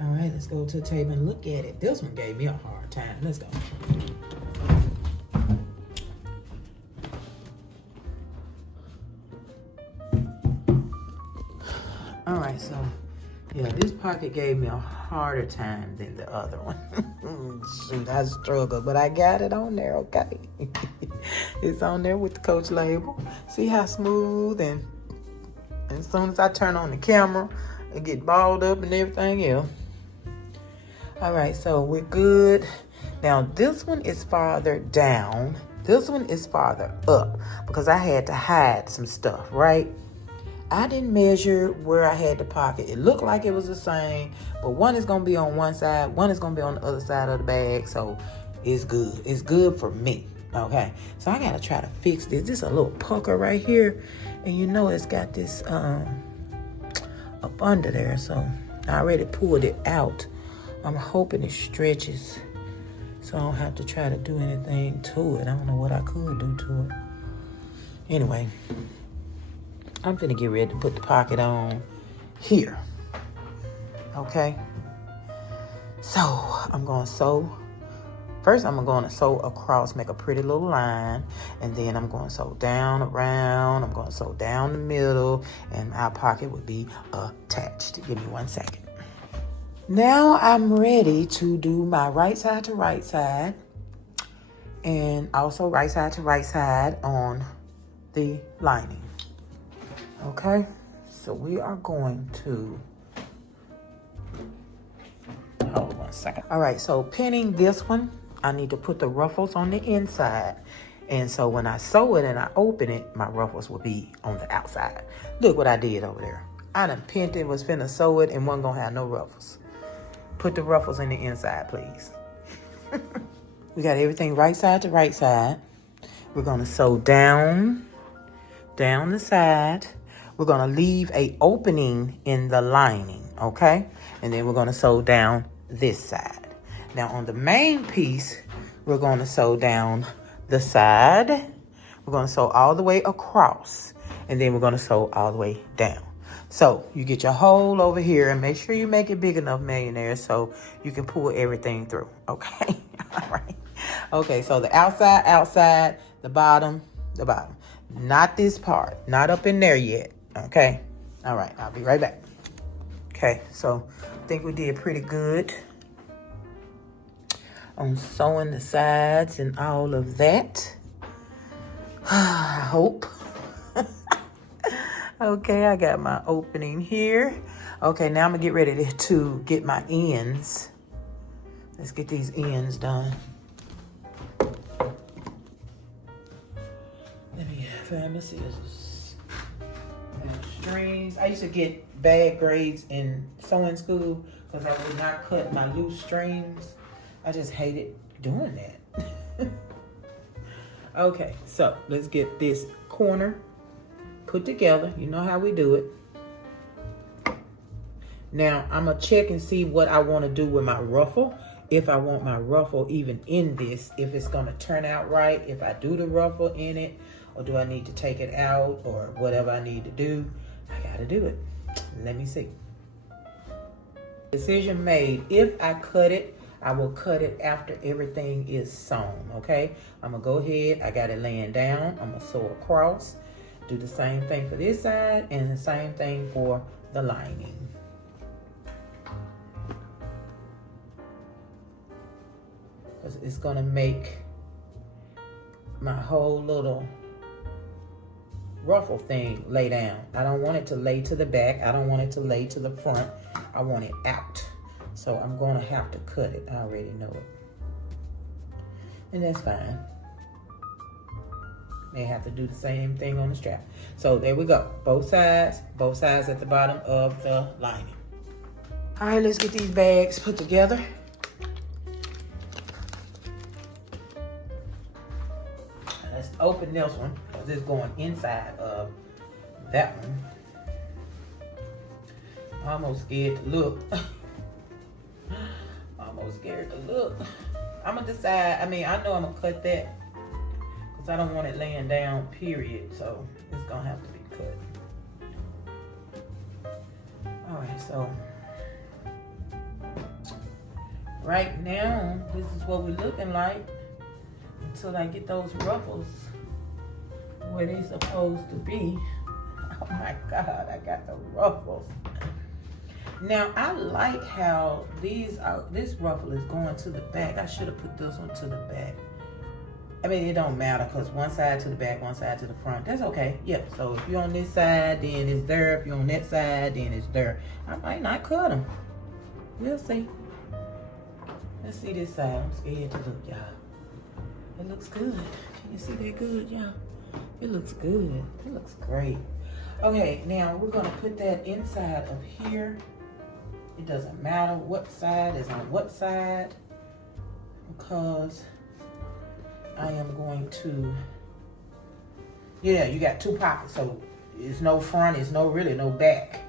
All right, let's go to the table and look at it. This one gave me a hard time. Let's go. All right, so yeah, this pocket gave me a harder time than the other one. Shoot, I struggled, but I got it on there, okay? It's on there with the Coach label. See how smooth, and as soon as I turn on the camera, it get balled up and everything else. All right, so we're good. Now, this one is farther down. This one is farther up because I had to hide some stuff, right? I didn't measure where I had the pocket. It looked like it was the same, but one is going to be on one side, one is going to be on the other side of the bag, so it's good. It's good for me, okay? So I got to try to fix this. This is a little pucker right here, and you know it's got this up under there, so I already pulled it out. I'm hoping it stretches so I don't have to try to do anything to it. I don't know what I could do to it. Anyway, I'm finna get ready to put the pocket on here. Okay? So, I'm gonna sew. First, I'm gonna sew across, make a pretty little line, and then I'm gonna sew down around. I'm gonna sew down the middle, and our pocket would be attached. Give me 1 second. Now I'm ready to do my right side to right side, and also right side to right side on the lining. Okay, so we are going to, hold on 1 second. All right, so pinning this one, I need to put the ruffles on the inside. And so when I sew it and I open it, my ruffles will be on the outside. Look what I did over there. I done pinned it, was finna sew it, and wasn't gonna have no ruffles. Put the ruffles in the inside, please. We got everything right side to right side. We're gonna sew down the side. We're gonna leave a opening in the lining, okay? And then we're gonna sew down this side. Now on the main piece, we're gonna sew down the side. We're gonna sew all the way across, and then we're gonna sew all the way down. So you get your hole over here, and make sure you make it big enough, millionaire, so you can pull everything through, okay? All right. Okay, so the outside, the bottom. Not this part, not up in there yet, okay? All right, I'll be right back. Okay, so I think we did pretty good on sewing the sides and all of that. I hope. Okay, I got my opening here. Okay, now I'm gonna get ready to get my ends. Let's get these ends done. Let me find my scissors. And strings. I used to get bad grades in sewing school because I would not cut my loose strings. I just hated doing that. Okay, so let's get this corner put together. You know how we do it. Now, I'm going to check and see what I want to do with my ruffle. If I want my ruffle even in this, if it's going to turn out right, if I do the ruffle in it, or do I need to take it out, or whatever I need to do, I got to do it. Let me see. Decision made. If I cut it, I will cut it after everything is sewn, okay? I'm going to go ahead. I got it laying down. I'm going to sew across. Do the same thing for this side and the same thing for the lining. Because it's going to make my whole little ruffle thing lay down. I don't want it to lay to the back. I don't want it to lay to the front. I want it out. So I'm going to have to cut it. I already know it. And that's fine. May have to do the same thing on the strap. So there we go. Both sides at the bottom of the lining. All right, let's get these bags put together. Let's open this one because it's going inside of that one. I'm almost scared to look. Almost scared to look. I'm gonna decide. I know I'm gonna cut that because I don't want it laying down, period. So it's gonna have to be cut. All right, so right now, this is what we're looking like until I get those ruffles where they're supposed to be. Oh my God, I got the ruffles. Now, I like how this ruffle is going to the back. I should have put this one to the back. It don't matter because one side to the back, one side to the front. That's okay. Yep. So if you're on this side, then it's there. If you're on that side, then it's there. I might not cut them. We'll see. Let's see this side. I'm scared to look, y'all. It looks good. Can you see that good, y'all? It looks good. It looks great. Okay, now we're going to put that inside of here. It doesn't matter what side is on what side because I am going to, you got two pockets, so it's no front, it's really no back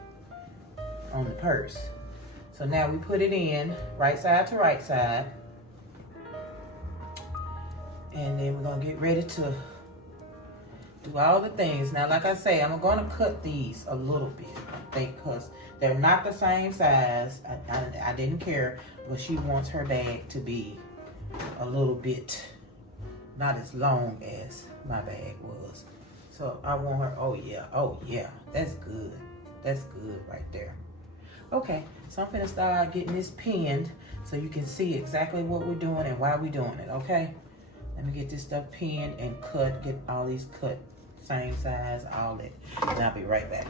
on the purse. So now we put it in right side to right side. And then we're going to get ready to do all the things. Now, like I say, I'm going to cut these a little bit, I think, because they're not the same size. I didn't care, but she wants her bag to be a little bit not as long as my bag was. So I want her, oh yeah, that's good. That's good right there. Okay, so I'm gonna start getting this pinned so you can see exactly what we're doing and why we're doing it, okay? Let me get this stuff pinned and cut, get all these cut same size, all that. And I'll be right back.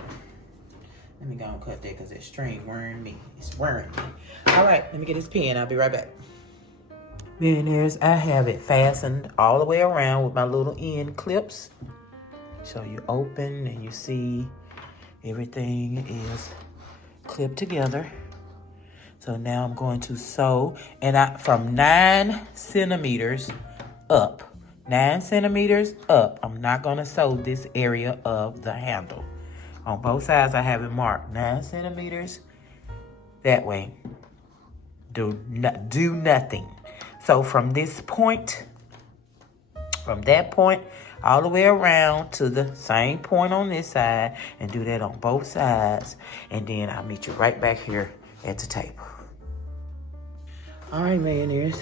Let me go and cut that because that string worrying me. It's worrying me. All right, let me get this pen. I'll be right back. Millionaires, I have it fastened all the way around with my little end clips. So you open and you see everything is clipped together. So now I'm going to sew, and from 9 centimeters up. 9 centimeters up. I'm not going to sew this area of the handle. On both sides, I have it marked 9 centimeters that way. Do nothing. So from this point, from that point, all the way around to the same point on this side, and do that on both sides. And then I'll meet you right back here at the table. All right, millionaires,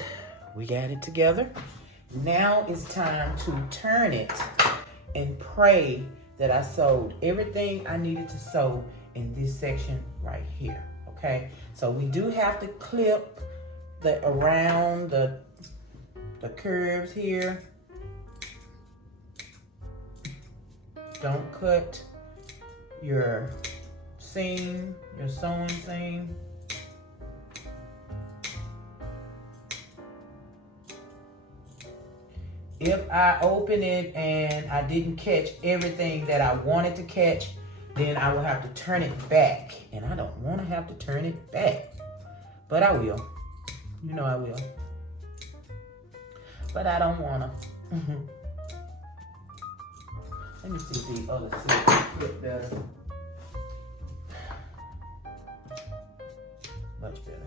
we got it together. Now it's time to turn it and pray that I sewed everything I needed to sew in this section right here, okay? So we do have to clip around the curves here. Don't cut your seam, your sewing seam. If I open it and I didn't catch everything that I wanted to catch, then I will have to turn it back. And I don't want to have to turn it back. But I will. You know I will. But I don't want to. Let me see if the other side fit better. Much better.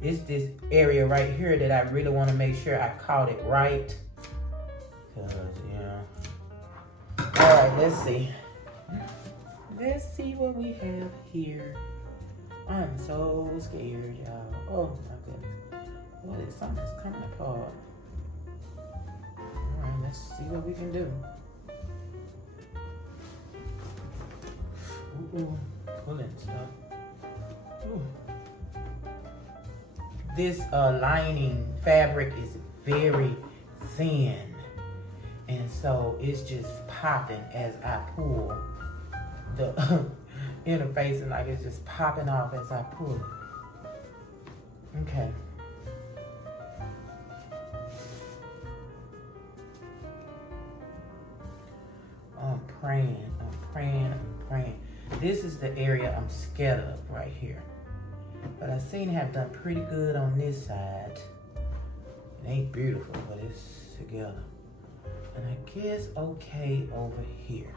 It's this area right here that I really want to make sure I caught it right. Cause, All right, let's see. Let's see what we have here. I'm so scared, y'all. Oh my goodness. What is something that's coming apart? All right, let's see what we can do. Ooh, pulling stuff. Ooh. This lining fabric is very thin, and so it's just popping as I pull the interface, and like it's just popping off as I pull it. Okay. I'm praying. This is the area I'm scared of right here. But I seem to have done pretty good on this side. It ain't beautiful, but it's together. And I guess okay over here.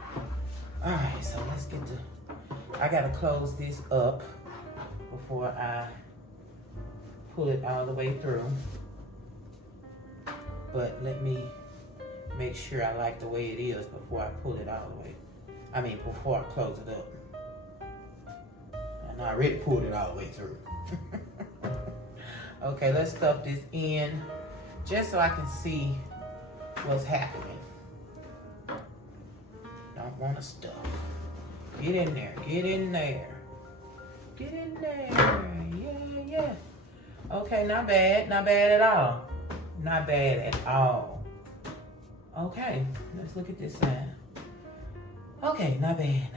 All right, so let's get I gotta close this up before I pull it all the way through. But let me make sure I like the way it is before I pull it all the way. Before I close it up. I already pulled it all the way through. Okay, let's stuff this in just so I can see what's happening. Don't want to stuff. Get in there. Get in there. Get in there. Yeah. Okay, not bad. Not bad at all. Not bad at all. Okay, let's look at this side. Okay, not bad.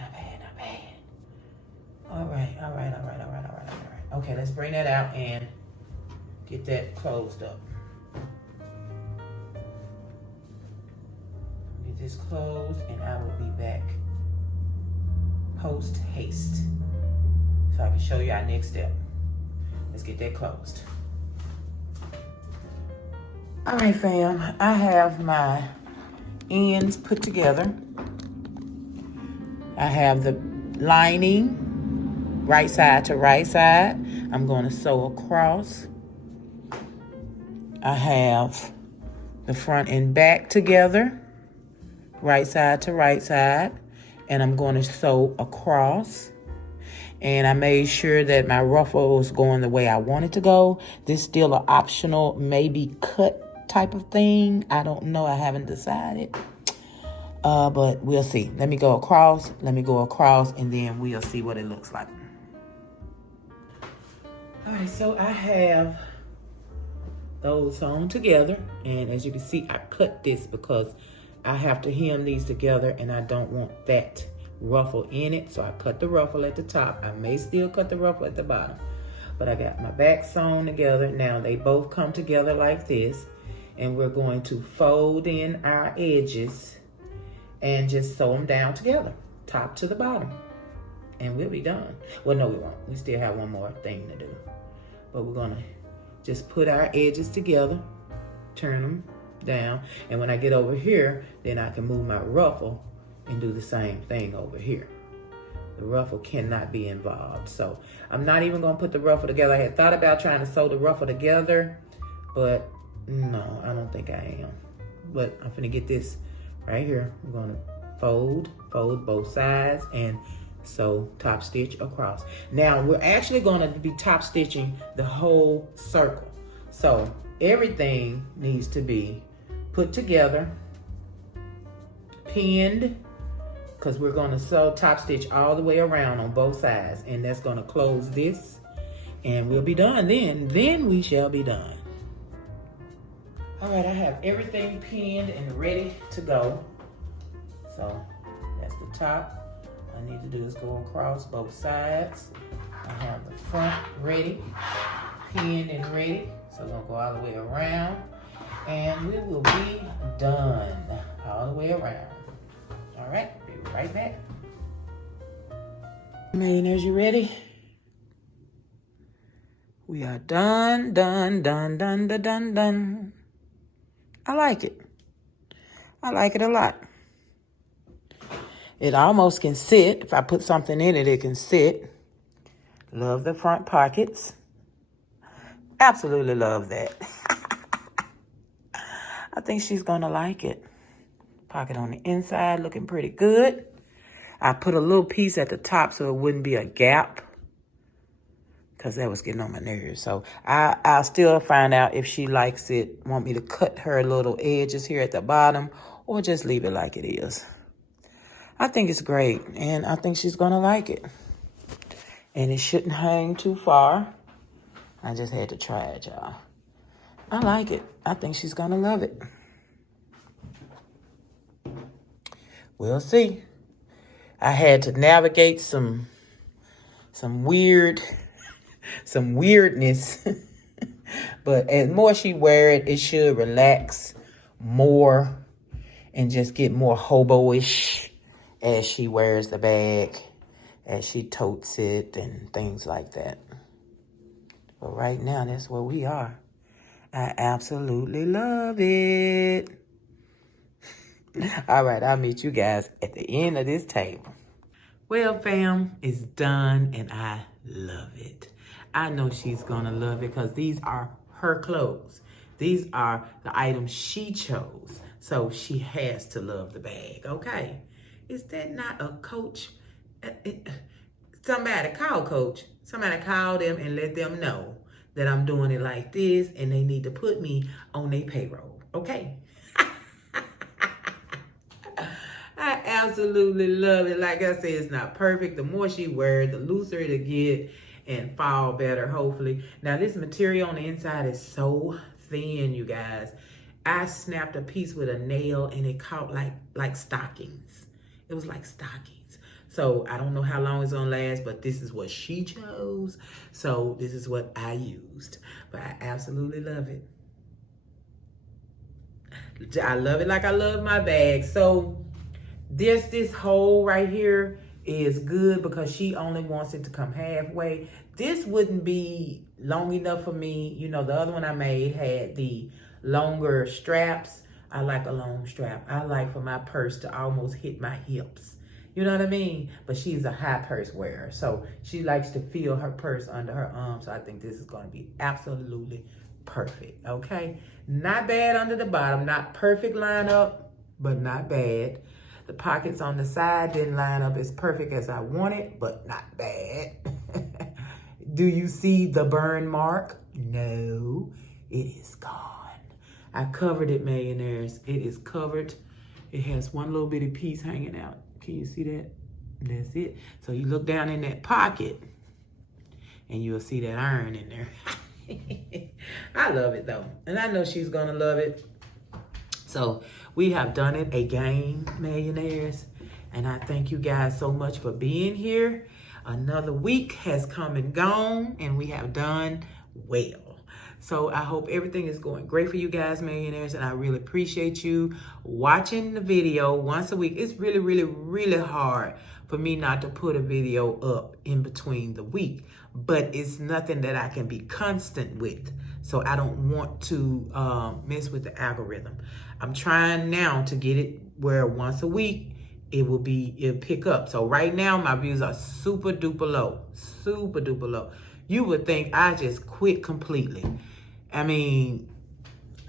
All right. Okay, let's bring that out and get that closed up. Get this closed, and I will be back post haste so I can show you our next step. Let's get that closed. All right, fam, I have my ends put together. I have the lining right side to right side. I'm going to sew across. I have the front and back together, right side to right side, and I'm going to sew across. And I made sure that my ruffle was going the way I want it to go. This is still an optional, maybe cut type of thing. I don't know. I haven't decided. But we'll see. Let me go across, and then we'll see what it looks like. All right, so I have those sewn together, and as you can see, I cut this because I have to hem these together, and I don't want that ruffle in it. So I cut the ruffle at the top. I may still cut the ruffle at the bottom. But I got my back sewn together. Now they both come together like this. And we're going to fold in our edges and just sew them down together, top to the bottom. And we'll be done. Well, no, we won't. We still have one more thing to do. But we're gonna just put our edges together, turn them down. And when I get over here, then I can move my ruffle and do the same thing over here. The ruffle cannot be involved. So I'm not even gonna put the ruffle together. I had thought about trying to sew the ruffle together, but no, I don't think I am. But I'm gonna get this right here. I'm gonna fold both sides and sew top stitch across. Now we're actually gonna be top stitching the whole circle. So everything needs to be put together, pinned, because we're gonna sew top stitch all the way around on both sides, and that's gonna close this, and we'll be done then. Then we shall be done. All right, I have everything pinned and ready to go. So that's the top. All I need to do is go across both sides. I have the front ready, pinned and ready. So I'm gonna go all the way around, and we will be done all the way around. All right, be right back. Millionaires, you ready? We are done. I like it. I like it a lot. It almost can sit. If I put something in it, it can sit. Love the front pockets. Absolutely love that. I think she's gonna like it. Pocket on the inside looking pretty good. I put a little piece at the top so it wouldn't be a gap, because that was getting on my nerves. So I'll still find out if she likes it, want me to cut her little edges here at the bottom, or just leave it like it is. I think it's great, and I think she's gonna like it. And it shouldn't hang too far. I just had to try it, y'all. I like it. I think she's gonna love it. We'll see. I had to navigate some weirdness. But as more she wear it, it should relax more and just get more hobo-ish as she wears the bag, as she totes it and things like that. But right now, that's where we are. I absolutely love it. All right, I'll meet you guys at the end of this table. Well, fam, it's done, and I love it. I know she's gonna love it because these are her clothes. These are the items she chose. So she has to love the bag, okay? Is that not a Coach? Somebody call Coach. Somebody call them and let them know that I'm doing it like this, and they need to put me on their payroll, okay? I absolutely love it. Like I said, it's not perfect. The more she wears, the looser it'll get and fall better, hopefully. Now, this material on the inside is so thin, you guys. I snapped a piece with a nail, and it caught like stockings. It was like stockings. So I don't know how long it's gonna last, but this is what she chose. So this is what I used. But I absolutely love it. I love it like I love my bag. So this hole right here is good because she only wants it to come halfway. This wouldn't be long enough for me. You know, the other one I made had the longer straps. I like a long strap. I like for my purse to almost hit my hips. You know what I mean? But she's a high purse wearer, so she likes to feel her purse under her arm. So I think this is going to be absolutely perfect, okay? Not bad under the bottom. Not perfect line up, but not bad. The pockets on the side didn't line up as perfect as I wanted, but not bad. Do you see the burn mark? No, it is gone. I covered it, millionaires. It is covered. It has one little bitty piece hanging out. Can you see that? That's it. So you look down in that pocket and you'll see that iron in there. I love it though. And I know she's gonna love it. So we have done it again, millionaires. And I thank you guys so much for being here. Another week has come and gone, and we have done well. So I hope everything is going great for you guys, millionaires, and I really appreciate you watching the video once a week. It's really, really, really hard for me not to put a video up in between the week, but it's nothing that I can be constant with. So I don't want to mess with the algorithm. I'm trying now to get it where once a week it'll pick up. So right now my views are super duper low. You would think I just quit completely. I mean,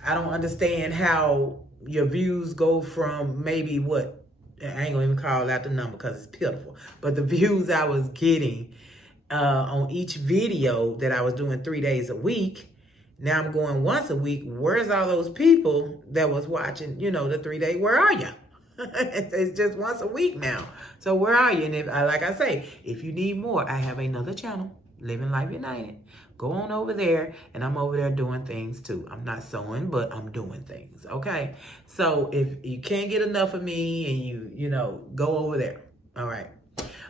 I don't understand how your views go from maybe what, I ain't gonna even call out the number because it's pitiful, but the views I was getting on each video that I was doing 3 days a week, now I'm going once a week. Where's all those people that was watching, the 3 day? Where are you? It's just once a week now. So where are you? And if, like I say, if you need more, I have another channel, Living Life United. Go on over there, and I'm over there doing things too. I'm not sewing, but I'm doing things, okay? So if you can't get enough of me and you go over there, all right?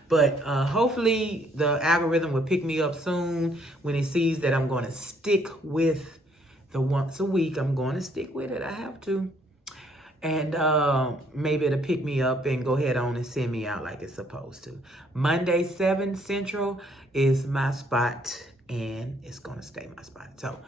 But hopefully the algorithm will pick me up soon when it sees that I'm going to stick with the once a week. I'm going to stick with it. I have to. And maybe it'll pick me up and go ahead on and send me out like it's supposed to. Monday, 7 Central is my spot, and it's going to stay my spot. So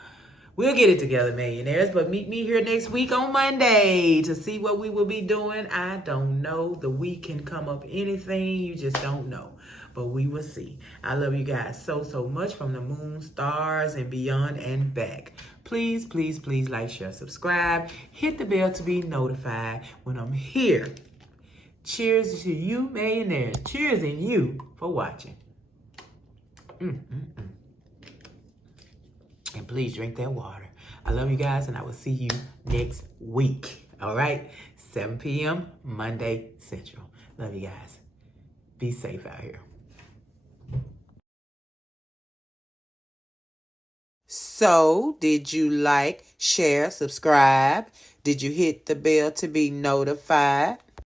we'll get it together, millionaires. But meet me here next week on Monday to see what we will be doing. I don't know. The week can come up anything. You just don't know. But we will see. I love you guys so, so much, from the moon, stars, and beyond and back. Please, please, please like, share, subscribe. Hit the bell to be notified when I'm here. Cheers to you, millionaires. Cheers in you for watching. And please drink that water. I love you guys, and I will see you next week. All right? 7 p.m. Monday Central. Love you guys. Be safe out here. So, did you like, share, subscribe? Did you hit the bell to be notified?